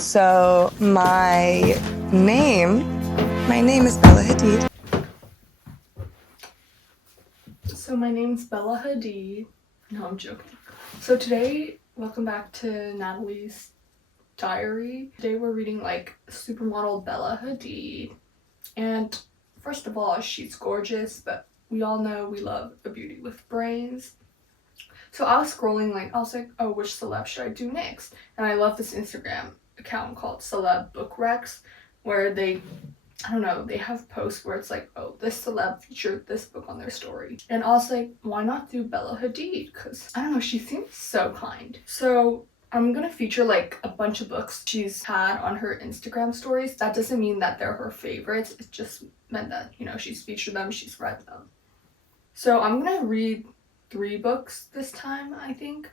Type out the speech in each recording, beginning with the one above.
So my name is Bella Hadid. So my name's Bella Hadid. No, I'm joking. So today, welcome back to Natalie's diary. Today we're reading like supermodel Bella Hadid. And first of all, she's gorgeous, but we all know we love a beauty with brains. So I was scrolling, I was like, oh, which celeb should I do next? And I love this Instagram account called Celeb Book Recs, where they have posts where it's like, oh, this celeb featured this book on their story. And I was like, why not do Bella Hadid? Because, I don't know, she seems so kind. So I'm gonna feature like a bunch of books she's had on her Instagram stories. That doesn't mean that they're her favorites. It just meant that, she's featured them, she's read them. So I'm gonna read 3 books this time, I think.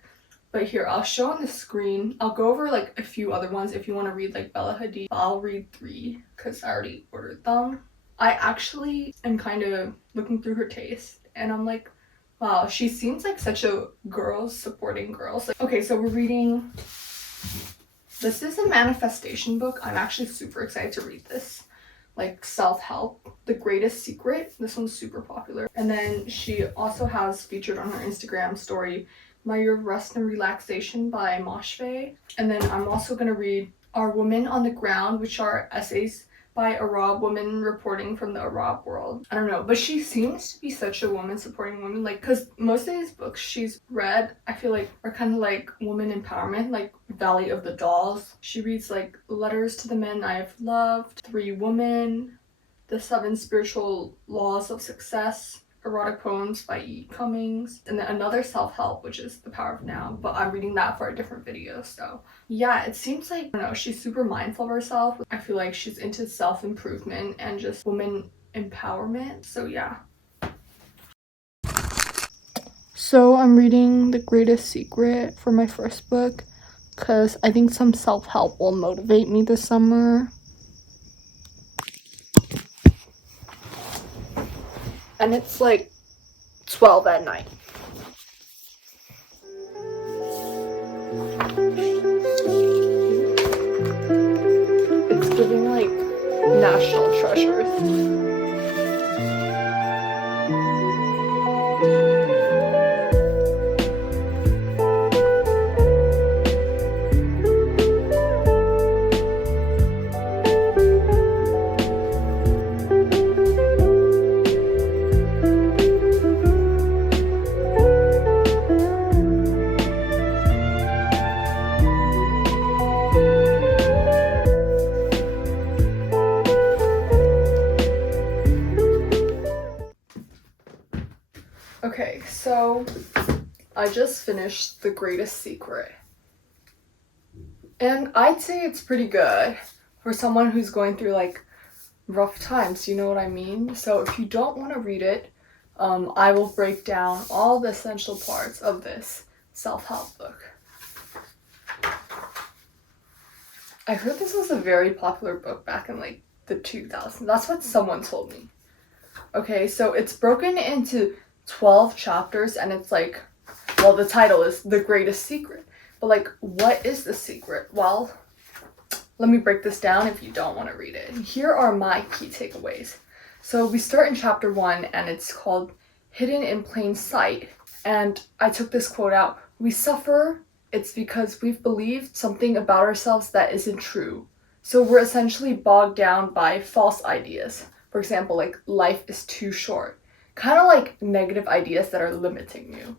But here, I'll show on the screen. I'll go over like a few other ones if you want to read like Bella Hadid. I'll read 3 because I already ordered them. I actually am kind of looking through her taste and I'm like, wow, she seems like such a supporting girls. Okay, so we're reading, this is a manifestation book. I'm actually super excited to read this. Like self-help, The Greatest Secret. This one's super popular. And then she also has featured on her Instagram story My Year of Rest and Relaxation by Moshfegh. And then I'm also going to read Are Women on the Ground, which are essays by Arab women reporting from the Arab world. I don't know, but she seems to be such a woman supporting women, because most of these books she's read, I feel like, are kind of like woman empowerment, like Valley of the Dolls. She reads like Letters to the Men I Have Loved, 3 Women, The 7 Spiritual Laws of Success, Erotic Poems by E. Cummings, and then another self-help, which is The Power of Now, but I'm reading that for a different video. So yeah, it seems like, I don't know, she's super mindful of herself. I feel like she's into self-improvement and just woman empowerment. So yeah. So I'm reading The Greatest Secret for my first book because I think some self-help will motivate me this summer. And it's like 12 at night. It's giving like National Treasure. Okay, so I just finished The Greatest Secret. And I'd say it's pretty good for someone who's going through like rough times, you know what I mean? So if you don't want to read it, I will break down all the essential parts of this self-help book. I heard this was a very popular book back in like the 2000s. That's what someone told me. Okay, so it's broken into 12 chapters and it's like, well, the title is The Greatest Secret. But like, what is the secret? Well, let me break this down if you don't want to read it. Here are my key takeaways. So we start in chapter 1 and it's called Hidden in Plain Sight. And I took this quote out. We suffer, it's because we've believed something about ourselves that isn't true. So we're essentially bogged down by false ideas. For example, like life is too short. Kind of like negative ideas that are limiting you.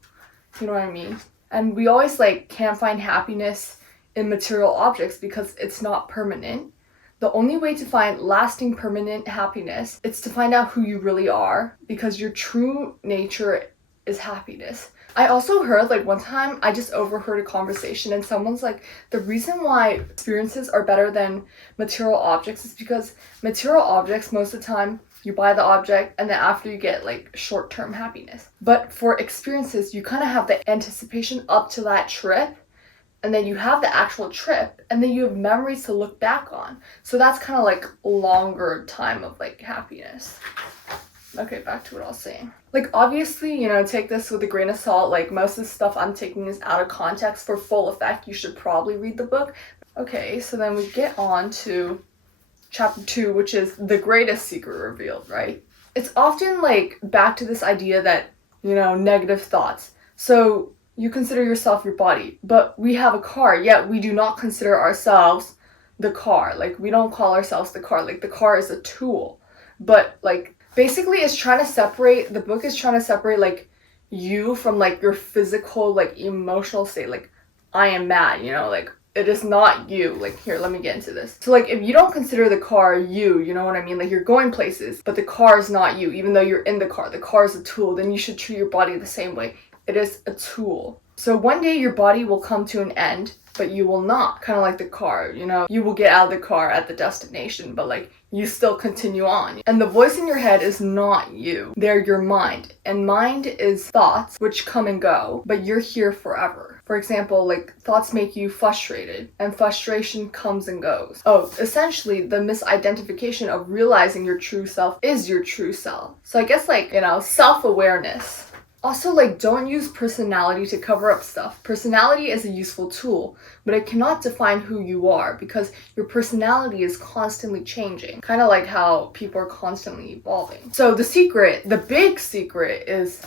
You know what I mean? And we always like can't find happiness in material objects because it's not permanent. The only way to find lasting permanent happiness is to find out who you really are, because your true nature is happiness. I also heard like one time I just overheard a conversation and someone's like, the reason why experiences are better than material objects is because material objects, most of the time you buy the object and then after you get like short-term happiness. But for experiences, you kind of have the anticipation up to that trip, and then you have the actual trip, and then you have memories to look back on. So that's kind of like longer time of like happiness. Okay, back to what I was saying. Like, obviously, take this with a grain of salt. Like, most of the stuff I'm taking is out of context. For full effect, you should probably read the book. Okay, so then we get on to chapter 2, which is the greatest secret revealed, right? It's often like back to this idea that, negative thoughts. So you consider yourself your body, but we have a car, yet we do not consider ourselves the car. Like, we don't call ourselves the car. Like, the car is a tool. But like, basically the book is trying to separate like you from like your physical, like emotional state. Like, I am mad, like it is not you. Like, here, let me get into this. So like, if you don't consider the car you know what I mean? Like, you're going places, but the car is not you, even though you're in the car is a tool, then you should treat your body the same way. It is a tool. So one day your body will come to an end, but you will not. Kind of like the car, you will get out of the car at the destination, but like, you still continue on. And the voice in your head is not you. They're your mind. And mind is thoughts which come and go, but you're here forever. For example, like, thoughts make you frustrated, and frustration comes and goes. Oh, essentially, the misidentification of realizing your true self is your true self. So I guess, like, self-awareness. Also, like, don't use personality to cover up stuff. Personality is a useful tool, but it cannot define who you are because your personality is constantly changing. Kind of like how people are constantly evolving. So the big secret is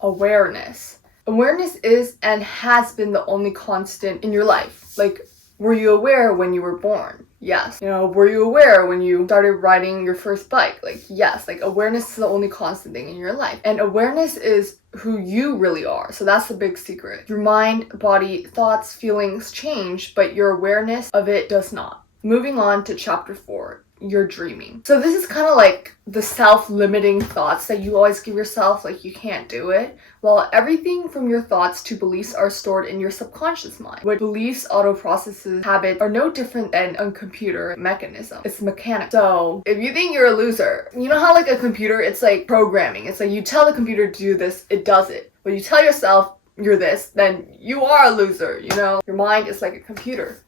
awareness. Awareness is and has been the only constant in your life. Like, were you aware when you were born? Yes. Were you aware when you started riding your first bike? Like, yes. Like, awareness is the only constant thing in your life. And awareness is who you really are. So that's the big secret. Your mind, body, thoughts, feelings change, but your awareness of it does not. Moving on to chapter 4. You're dreaming. So this is kind of like the self-limiting thoughts that you always give yourself, like you can't do it. Well, everything from your thoughts to beliefs are stored in your subconscious mind. What beliefs, auto-processes, habits are no different than a computer mechanism. It's mechanical. So if you think you're a loser, you know how like a computer, it's like programming. It's like you tell the computer to do this, it does it. But you tell yourself you're this, then you are a loser, Your mind is like a computer.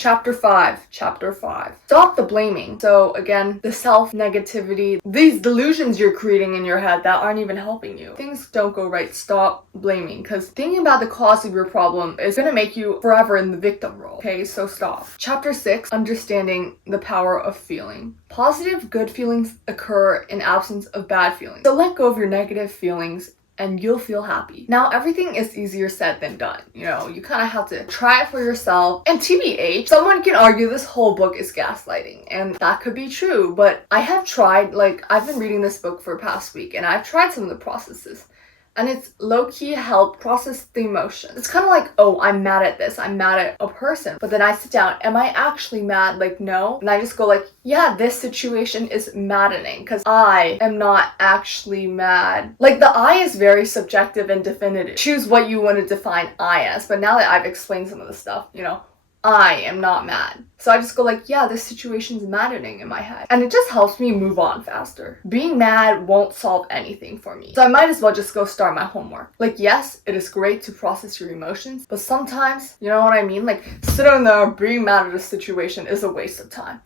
Chapter 5. Stop the blaming. So again, the self-negativity, these delusions you're creating in your head that aren't even helping you. Things don't go right, stop blaming. Because thinking about the cause of your problem is going to make you forever in the victim role. Okay, so stop. Chapter 6. Understanding the power of feeling. Positive, good feelings occur in absence of bad feelings. So let go of your negative feelings and you'll feel happy. Now, everything is easier said than done. You kind of have to try it for yourself. And TBH, someone can argue this whole book is gaslighting, and that could be true, but I have tried, I've been reading this book for the past week, and I've tried some of the processes. And it's low-key help process the emotions. It's kind of like, oh, I'm mad at this. I'm mad at a person. But then I sit down. Am I actually mad? Like, no. And I just go like, yeah, this situation is maddening because I am not actually mad. Like, the I is very subjective and definitive. Choose what you want to define I as. But now that I've explained some of the stuff, I am not mad. So I just go like, yeah, this situation's maddening in my head. And it just helps me move on faster. Being mad won't solve anything for me. So I might as well just go start my homework. Like, yes, it is great to process your emotions, but sometimes, you know what I mean? Like, sitting there being mad at a situation is a waste of time.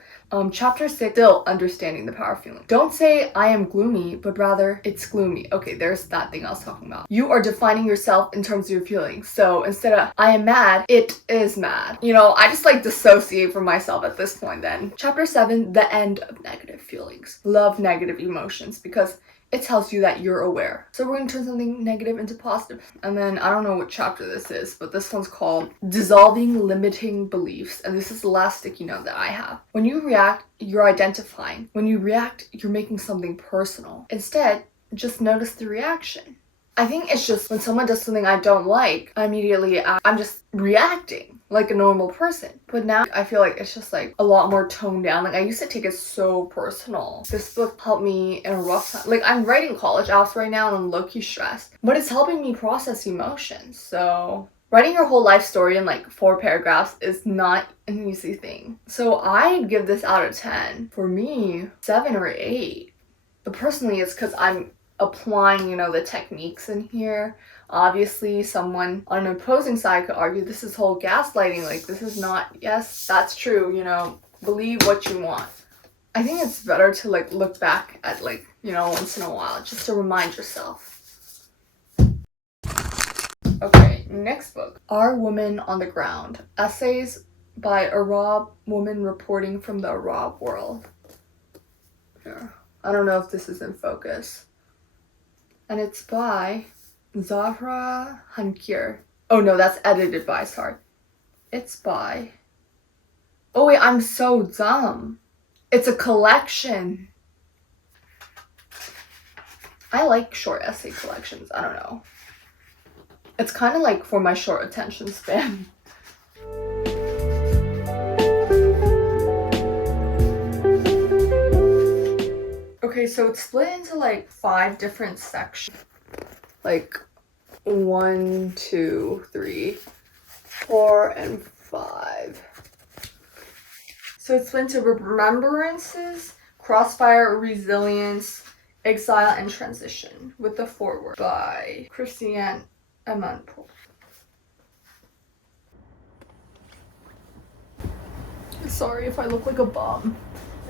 Chapter 6, still understanding the power of feeling. Don't say I am gloomy, but rather it's gloomy. Okay, there's that thing I was talking about. You are defining yourself in terms of your feelings. So instead of I am mad, it is mad. I just dissociate from myself at this point then. Chapter 7, the end of negative feelings. Love negative emotions because it tells you that you're aware. So we're going to turn something negative into positive. And then I don't know what chapter this is, but this one's called Dissolving Limiting Beliefs. And this is the last sticky note that I have. When you react, you're identifying. When you react, you're making something personal. Instead, just notice the reaction. I think it's just when someone does something I don't like, I'm just reacting like a normal person. But now I feel like it's just a lot more toned down. I used to take it so personal. This book helped me in a rough time. I'm writing college apps right now and I'm low-key stressed. But it's helping me process emotions. So writing your whole life story in 4 paragraphs is not an easy thing. So I'd give this out of 10. For me, 7 or 8. But personally, it's because I'm applying, the techniques in here. Obviously, someone on an opposing side could argue this is whole gaslighting. This is not, yes, that's true, believe what you want. I think it's better to look back at once in a while just to remind yourself. Okay, next book. Our Woman on the Ground. Essays by Arab woman reporting from the Arab world. Here. I don't know if this is in focus. And it's by Zahra Hankir. Oh no, that's edited by, sorry. It's by... Oh wait, I'm so dumb. It's a collection. I like short essay collections, I don't know. It's kind of like for my short attention span. Okay, so it's split into like 5 different sections. Like 1, 2, 3, 4, and 5. So it's split into remembrances, crossfire, resilience, exile, and transition, with the foreword by Christiane Amanpour. Sorry if I look like a bum.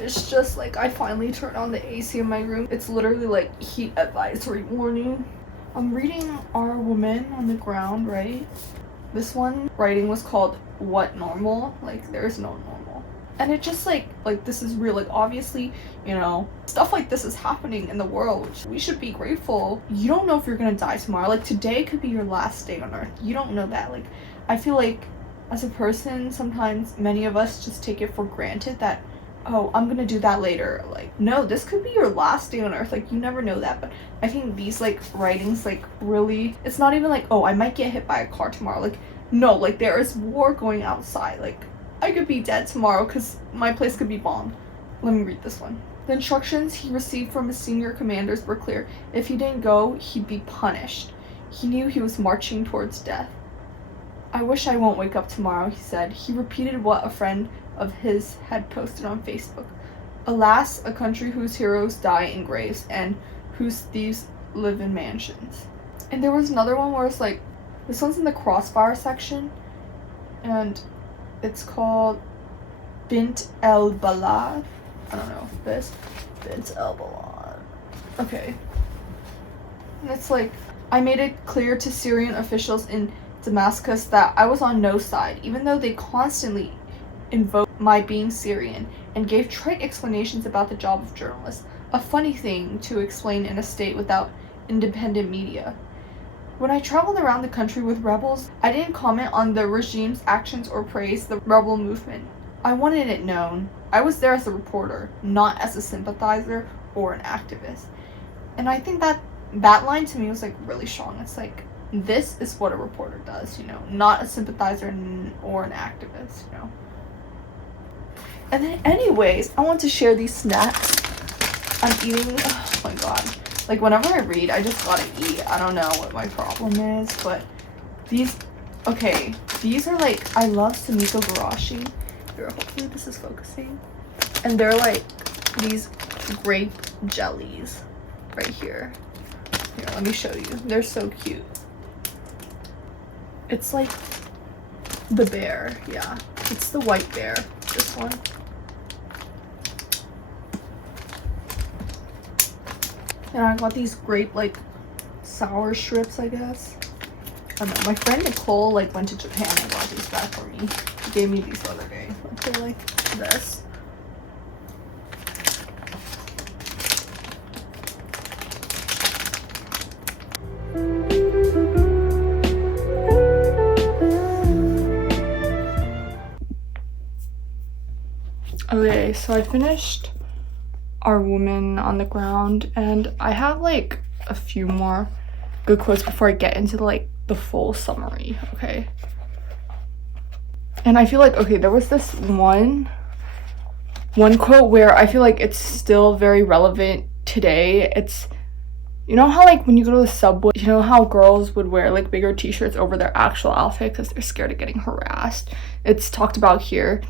It's just like I finally turned on the AC in my room. It's literally like heat advisory warning. I'm reading Our Woman on the Ground, right? This one writing was called What Normal? Like there's no normal. And it just like this is real. Like obviously, you know, stuff like this is happening in the world, which we should be grateful. You don't know if you're gonna die tomorrow. Like today could be your last day on earth. You don't know that. Like I feel like as a person, sometimes many of us just take it for granted that, oh, I'm gonna do that later. Like, no, this could be your last day on earth. Like, you never know that. But I think these, like, writings, like, really, it's not even like, oh, I might get hit by a car tomorrow. Like, no, like, there is war going outside. Like, I could be dead tomorrow because my place could be bombed. Let me read this one. The instructions he received from his senior commanders were clear. If he didn't go, he'd be punished. He knew he was marching towards death. I wish I won't wake up tomorrow, he said. He repeated what a friend of his had posted on Facebook. Alas, a country whose heroes die in graves and whose thieves live in mansions. And there was another one where it's like, this one's in the crossfire section, and it's called Bint el Balad. I don't know this. Bint el Balad. Okay. And it's like, I made it clear to Syrian officials in Damascus that I was on no side, even though they constantly invoked my being Syrian and gave trite explanations about the job of journalists, a funny thing to explain in a state without independent media. When I traveled around the country with rebels, I didn't comment on the regime's actions or praise the rebel movement. I wanted it known. I was there as a reporter, not as a sympathizer or an activist. And I think that line to me was like really strong. It's like, this is what a reporter does, you know, not a sympathizer or an activist, you know. And then anyways, I want to share these snacks I'm eating. Oh my god. Like whenever I read, I just gotta eat. I don't know what my problem is, but these are like, I love Sumiko Garashi. Here, hopefully this is focusing. And they're like these grape jellies right here. Here, let me show you. They're so cute. It's like the bear, yeah. It's the white bear, this one. And I got these grape, like, sour strips, I guess. I don't know. My friend Nicole, like, went to Japan and got these back for me. She gave me these the other day. Like, they're like this. Okay, so I finished Our Woman on the Ground, and I have like a few more good quotes before I get into like the full summary, okay? And I feel like, okay, there was this one quote where I feel like it's still very relevant today. It's, you know how like when you go to the subway, you know how girls would wear like bigger t-shirts over their actual outfit because they're scared of getting harassed? It's talked about here.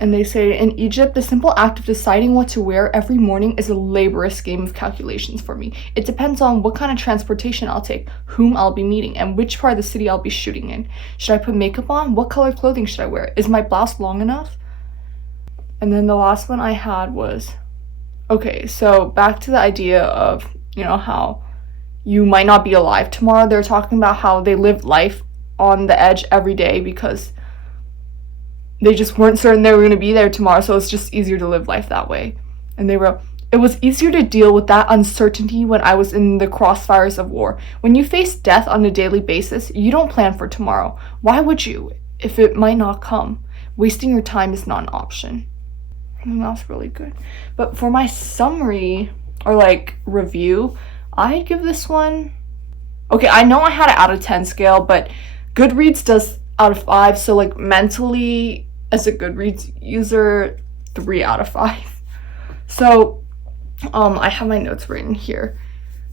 And they say, in Egypt, the simple act of deciding what to wear every morning is a laborious game of calculations for me. It depends on what kind of transportation I'll take, whom I'll be meeting, and which part of the city I'll be shooting in. Should I put makeup on? What color clothing should I wear? Is my blouse long enough? And then the last one I had was, okay, so back to the idea of, you know, how you might not be alive tomorrow. They're talking about how they live life on the edge every day because they just weren't certain they were going to be there tomorrow, so it's just easier to live life that way. And they wrote, it was easier to deal with that uncertainty when I was in the crossfires of war. When you face death on a daily basis, you don't plan for tomorrow. Why would you, if it might not come? Wasting your time is not an option. And that's really good. But for my summary, or like review, I'd give this one, okay, I know I had an out of 10 scale, but Goodreads does out of 5, so like mentally, as a Goodreads user, 3 out of 5. So, I have my notes written here.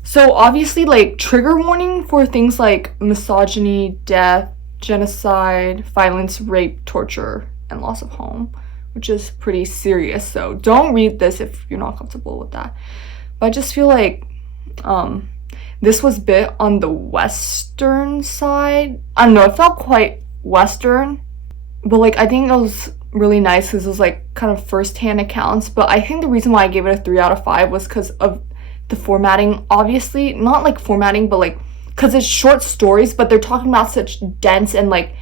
So obviously, like, trigger warning for things like misogyny, death, genocide, violence, rape, torture, and loss of home, which is pretty serious. So don't read this if you're not comfortable with that. But I just feel like, this was a bit on the Western side. I don't know, it felt quite Western, but like I think it was really nice because it was like kind of first-hand accounts. But I think the reason why I gave it a 3 out of 5 was because of the formatting. Obviously, not like formatting, but like because it's short stories, but they're talking about such dense and like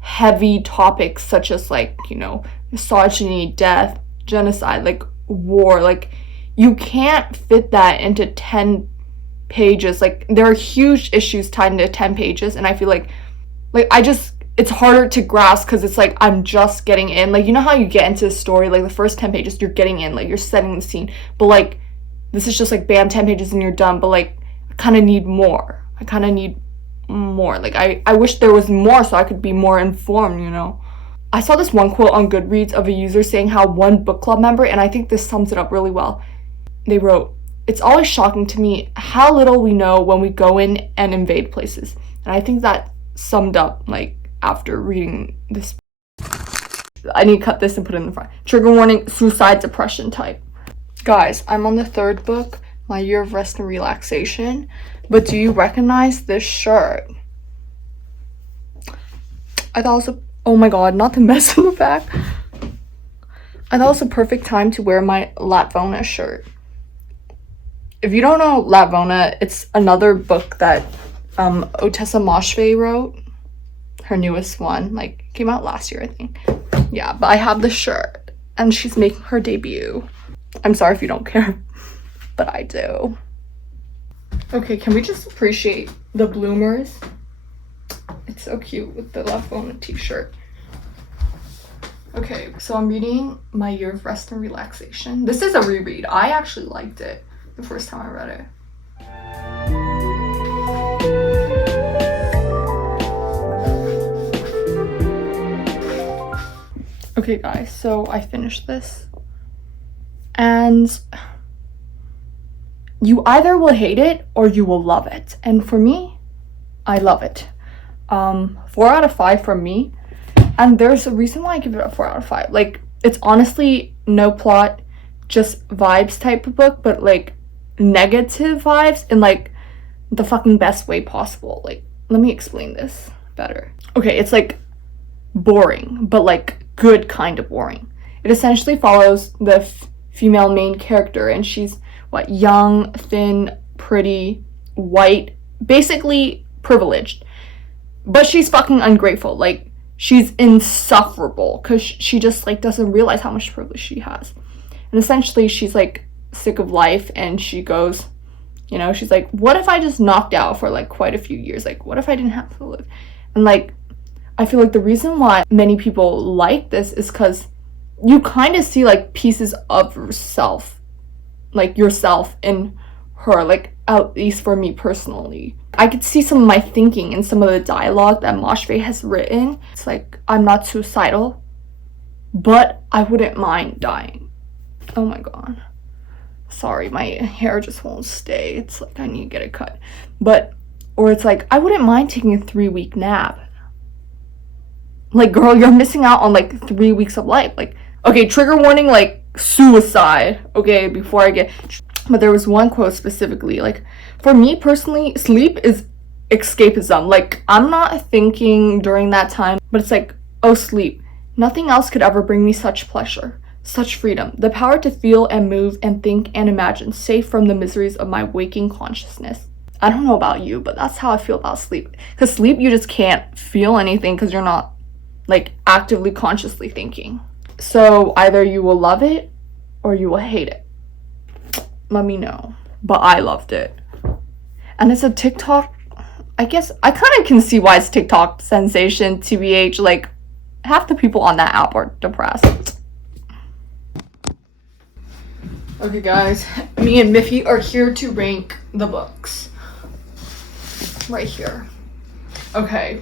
heavy topics such as like, you know, misogyny, death, genocide, like war. Like you can't fit that into 10 pages. Like there are huge issues tied into 10 pages, and I feel like it's harder to grasp because it's like I'm just getting in. Like, you know how you get into a story, like the first 10 pages you're getting in, like you're setting the scene, but like this is just like bam, 10 pages and you're done. But like I kind of need more. Like I wish there was more so I could be more informed, you know. I saw this one quote on Goodreads of a user saying how one book club member, and I think this sums it up really well. They wrote, "It's always shocking to me how little we know when we go in and invade places." And I think that summed up, like, after reading this. I need to cut this and put it in the front. Trigger warning, suicide, depression type. Guys, I'm on the 3rd book, My Year of Rest and Relaxation. But do you recognize this shirt? I thought it was a, oh my god, not the mess in the back. I thought it was a perfect time to wear my Latvona shirt. If you don't know Latvona, it's another book that Otessa Moshfegh wrote. Her newest one, like, came out last year, I think. Yeah, but I have the shirt, and she's making her debut. I'm sorry if you don't care, but I do. Okay, can we just appreciate the bloomers? It's so cute with the Latvona t-shirt. Okay, so I'm reading My Year of Rest and Relaxation. This is a reread. I actually liked it the first time I read it. Okay guys, so I finished this, and you either will hate it or you will love it, and for me, I love it. 4 out of 5 from me, and there's a reason why I give it a 4 out of 5. Like, it's honestly no plot, just vibes type of book, but like negative vibes in like the fucking best way possible. Like, let me explain this better. Okay, it's like boring, but like good kind of boring. It essentially follows the female main character, and she's what, young, thin, pretty, white, basically privileged, but she's fucking ungrateful. Like, she's insufferable because she just like doesn't realize how much privilege she has. And essentially she's like sick of life, and she goes, you know, she's like, what if I just knocked out for like quite a few years? Like, what if I didn't have to live? And like, I feel like the reason why many people like this is because you kind of see like pieces of yourself, like yourself in her, like at least for me personally. I could see some of my thinking in some of the dialogue that Moshfegh has written. It's like, I'm not suicidal, but I wouldn't mind dying. Oh my god. Sorry, my hair just won't stay. It's like I need to get it cut. But, or it's like, I wouldn't mind taking a 3-week nap. Like, girl, you're missing out on like 3 weeks of life. Like, okay, trigger warning, like suicide. Okay, before I get, but there was one quote specifically, like, for me personally, sleep is escapism. Like, I'm not thinking during that time, but it's like, oh, sleep. Nothing else could ever bring me such pleasure, such freedom, the power to feel and move and think and imagine, safe from the miseries of my waking consciousness. I don't know about you, but that's how I feel about sleep. Because sleep, you just can't feel anything because you're not like actively consciously thinking. So either you will love it or you will hate it. Let me know. But I loved it. And it's a TikTok, I guess I kind of can see why it's TikTok sensation, TBH. Like, half the people on that app are depressed. Okay guys, me and Miffy are here to rank the books. Right here. Okay.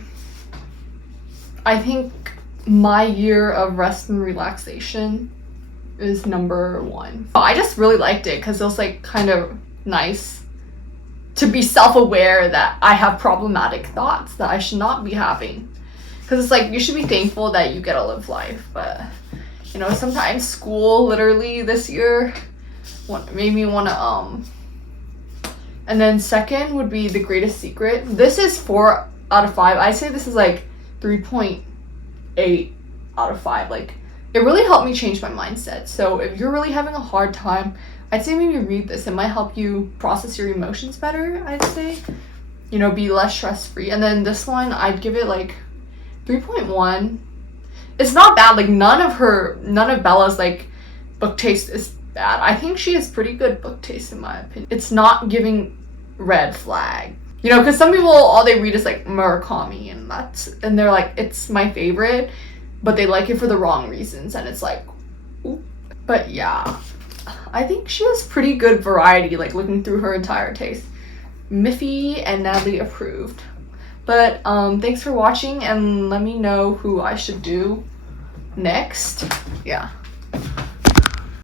I think My Year of Rest and Relaxation is number 1. I just really liked it because it was like kind of nice to be self-aware that I have problematic thoughts that I should not be having. Because it's like, you should be thankful that you get to live life. But, you know, sometimes school literally this year made me want to, And then second would be The Greatest Secret. This is 4 out of 5. I say this is like 3.8 out of 5. Like, it really helped me change my mindset. So if you're really having a hard time, I'd say maybe read this. It might help you process your emotions better, I'd say. You know, be less stress-free. And then this one, I'd give it like 3.1. It's not bad. Like, none of Bella's like book taste is bad. I think she has pretty good book taste in my opinion. It's not giving red flag. You know, because some people, all they read is like Murakami, and they're like, it's my favorite, but they like it for the wrong reasons, and it's like, ooh. But yeah, I think she has pretty good variety, like looking through her entire taste. Miffy and Natalie approved. But thanks for watching, and let me know who I should do next. Yeah.